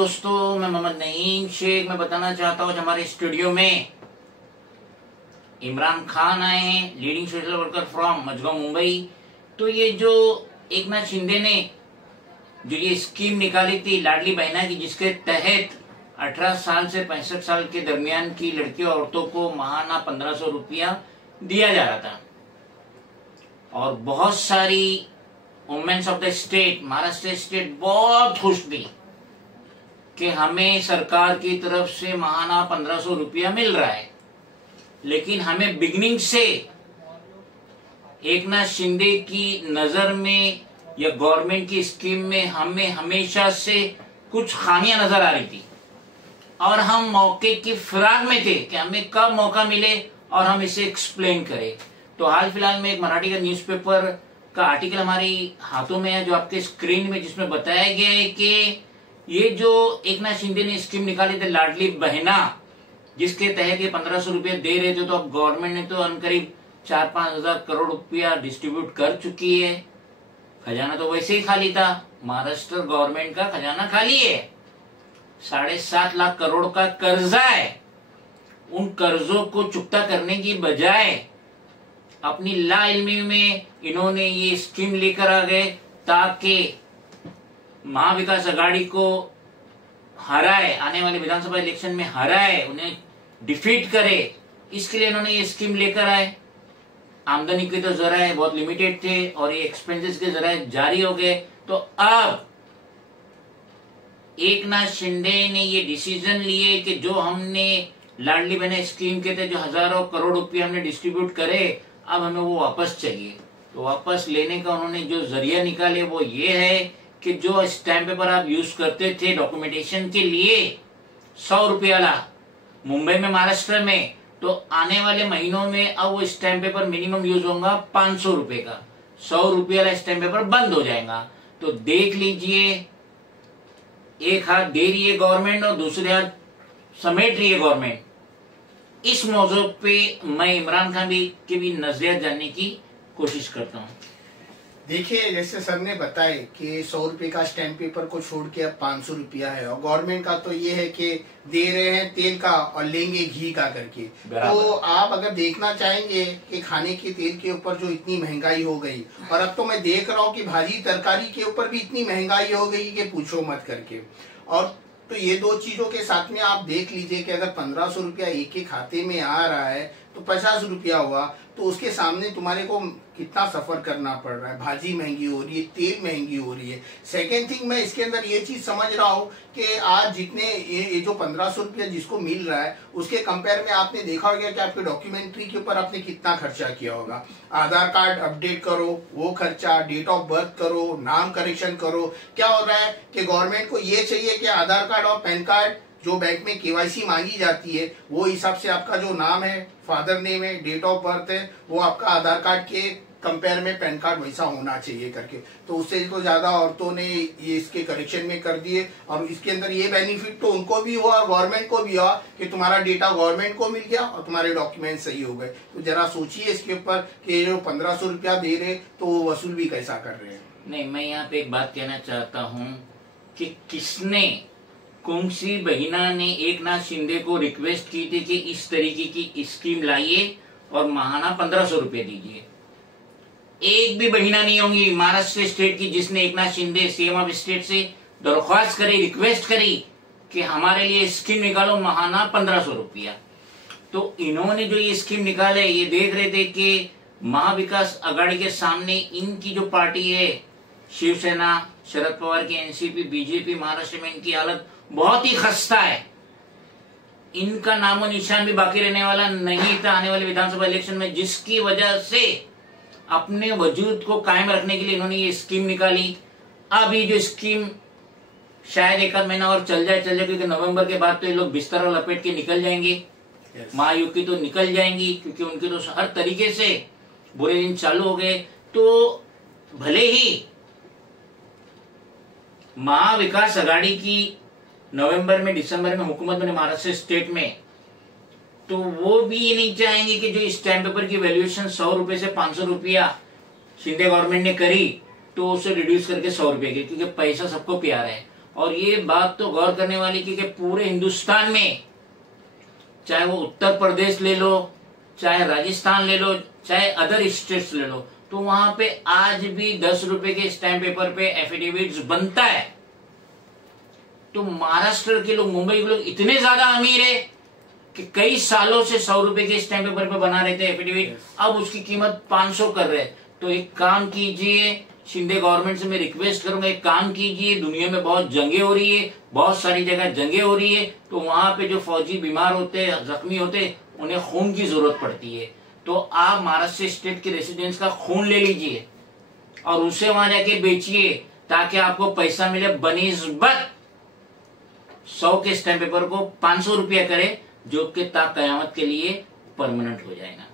दोस्तों, मैं मोहम्मद नईम शेख। मैं बताना चाहता हूँ हमारे स्टूडियो में इमरान खान आए हैं, leading social worker from Mazgaon Mumbai. तो ये जो एकनाथ शिंदे ने जो ये स्कीम निकाली थी लाडली बहना की, जिसके तहत 18 साल से 65 साल के दरमियान की लड़कियों औरतों को माहाना 1500 रुपया दिया जा रहा था, और बहुत सारी womens of the state, Maharashtra state बहुत खुश थी कि हमें सरकार की तरफ से माहाना 1500 रुपया मिल रहा है। लेकिन हमें बिगनिंग से एकनाथ शिंदे की नजर में या गवर्नमेंट की स्कीम में हमें हमेशा से कुछ खामियां नजर आ रही थी, और हम मौके की फिराक में थे कि हमें कब मौका मिले और हम इसे एक्सप्लेन करें। तो हाल फिलहाल में एक मराठी का न्यूज़पेपर का आर्टिकल हमारे हाथों में है, जो आपके स्क्रीन में, जिसमें बताया गया है कि ये जो एकनाथ शिंदे ने स्कीम निकाली थी लाडली बहना, जिसके तहत ये 1500 रुपये दे रहे थे, तो अब गवर्नमेंट ने तो करीब 4-5 हजार करोड़ रुपया डिस्ट्रीब्यूट कर चुकी है। खजाना तो वैसे ही खाली था, महाराष्ट्र गवर्नमेंट का खजाना खाली है। 7.5 लाख करोड़ का कर्जा है। उन कर्जों को चुकता करने की बजाय अपनी लाइल्मी में इन्होंने ये स्कीम लेकर आ गए ताकि महाविकास आघाड़ी को हराए, आने वाले विधानसभा इलेक्शन में हराए, उन्हें डिफीट करे। इसके लिए इन्होंने ये स्कीम लेकर आए। आमदनी के तो जराए बहुत लिमिटेड थे और ये एक्सपेंसेस के जराए जारी हो गए। तो अब एकनाथ शिंदे ने ये डिसीजन लिए कि जो हमने लाडली बहना स्कीम के थे, जो हजारों करोड़ रुपए हमने डिस्ट्रीब्यूट करे, अब हमें वो वापस चाहिए। तो वापस लेने का उन्होंने जो जरिया निकाले वो ये है कि जो स्टैम्प पेपर आप यूज करते थे डॉक्यूमेंटेशन के लिए 100 रुपये वाला मुंबई में, महाराष्ट्र में, तो आने वाले महीनों में अब वो स्टैम्प पेपर मिनिमम यूज होगा 500 रुपए का। 100 रुपये वाला स्टैम्प पेपर बंद हो जाएगा। तो देख लीजिए, एक हाथ दे रही है गवर्नमेंट और दूसरे हाथ समेट रही है गवर्नमेंट। इस मौजू पे मैं इमरान खान की भी नजरिया जानने की कोशिश करता हूँ। देखिए, जैसे सर ने बताया कि 100 रुपए का स्टैम्प पेपर को छोड़ के अब 500 रुपया है, और गवर्नमेंट का तो ये है कि दे रहे हैं तेल का और लेंगे घी का करके। तो आप अगर देखना चाहेंगे कि खाने के तेल के ऊपर जो इतनी महंगाई हो गई, और अब तो मैं देख रहा हूँ कि भाजी तरकारी के ऊपर भी इतनी महंगाई हो गई कि पूछो मत करके। और तो ये दो चीजों के साथ में आप देख लीजिए कि अगर 1500 रुपया एक के खाते में आ रहा है तो 50 रुपया हुआ, तो उसके सामने तुम्हारे को कितना सफर करना पड़ रहा है। भाजी महंगी हो रही है, तेल महंगी हो रही है। सेकेंड थिंग, मैं इसके अंदर ये चीज समझ रहा हूँ कि आज जितने ये जो 1500 रुपया जिसको मिल रहा है, उसके कंपेयर में आपने देखा होगा कि आपके डॉक्यूमेंट्री के ऊपर आपने कितना खर्चा किया होगा। आधार कार्ड अपडेट करो, वो खर्चा, डेट ऑफ बर्थ करो, नाम करेक्शन करो। क्या हो रहा है कि गवर्नमेंट को ये चाहिए कि आधार कार्ड और पैन कार्ड जो बैंक में केवाईसी मांगी जाती है, वो हिसाब से आपका जो नाम है, फादर नेम है, डेट ऑफ बर्थ है, वो आपका आधार कार्ड के कंपेयर में पैन कार्ड वैसा होना चाहिए करके। तो उससे तो ज्यादा औरतों ने ये इसके करेक्शन में कर दिए, और इसके अंदर ये बेनिफिट तो उनको भी हुआ और गवर्नमेंट को भी हुआ कि तुम्हारा डेटा गवर्नमेंट को मिल गया और तुम्हारे डॉक्यूमेंट सही हो गए। तो जरा सोचिए इसके ऊपर कि जो 1500 रुपया दे रहे तो वो वसूल भी कैसा कर रहे हैं। नहीं, मैं यहाँ पे एक बात कहना चाहता हूँ कि किसने, कौन सी बहिना ने एकनाथ शिंदे को रिक्वेस्ट की थी कि इस तरीके की स्कीम लाइए और माहाना 1500 रुपये दीजिए। एक भी बहिना नहीं होंगी महाराष्ट्र स्टेट की जिसने Eknath Shinde CM of state से दरख्वास्त करी, रिक्वेस्ट करी कि हमारे लिए स्कीम निकालो माहाना 1500 रुपया। तो इन्होंने जो ये स्कीम निकाले, ये देख रहे थे कि महाविकास आघाड़ी के सामने इनकी जो पार्टी है, शिवसेना, शरद पवार की एनसीपी, बीजेपी, महाराष्ट्र में इनकी हालत बहुत ही खस्ता है। इनका नामो निशान भी बाकी रहने वाला नहीं था आने वाले विधानसभा इलेक्शन में, जिसकी वजह से अपने वजूद को कायम रखने के लिए इन्होंने ये स्कीम निकाली। अब ये जो स्कीम शायद एक आध महीना और चल जाए, क्योंकि नवंबर के बाद तो ये लोग बिस्तर लपेट के निकल जाएंगे। महायुति तो निकल जाएंगी, क्योंकि उनके तो हर तरीके से बुरे दिन चालू हो गए। तो भले ही महाविकास आघाड़ी की नवंबर में, दिसंबर में हुकूमत बने महाराष्ट्र स्टेट में, तो वो भी ये नहीं चाहेंगे कि जो स्टैम्प पेपर की वैल्यूएशन 100 रुपए से 500 रुपया शिंदे गवर्नमेंट ने करी, तो उसे रिड्यूस करके 100 रुपए की, क्योंकि पैसा सबको प्यारा है। और ये बात तो गौर करने वाली कि पूरे हिंदुस्तान में, चाहे वो उत्तर प्रदेश ले लो, चाहे राजस्थान ले लो, चाहे अदर स्टेट्स ले लो, तो वहां पे आज भी 10 रुपए के स्टैम्प पेपर पे एफिडेविट्स बनता है। तो महाराष्ट्र के लोग, मुंबई के लोग इतने ज्यादा अमीर है कि कई सालों से 100 रुपए के स्टैम्प पेपर पे बना रहे थे एफिडेविट, अब उसकी कीमत 500 कर रहे। तो एक काम कीजिए, शिंदे गवर्नमेंट से मैं रिक्वेस्ट करूंगा, एक काम कीजिए, दुनिया में बहुत जंगें हो रही है, बहुत सारी जगह जंगें हो रही है, तो वहां पे जो फौजी बीमार होते हैं, जख्मी होते हैं, उन्हें खून की जरूरत पड़ती है। तो आप महाराष्ट्र स्टेट के रेसिडेंट्स का खून ले लीजिए और उसे वहां जाके बेचिए, ताकि आपको पैसा मिले। बनिस्बत 100 के स्टैम्प पेपर को 500 रुपया करे, जो कि ता कयामत के लिए परमानेंट हो जाएगा।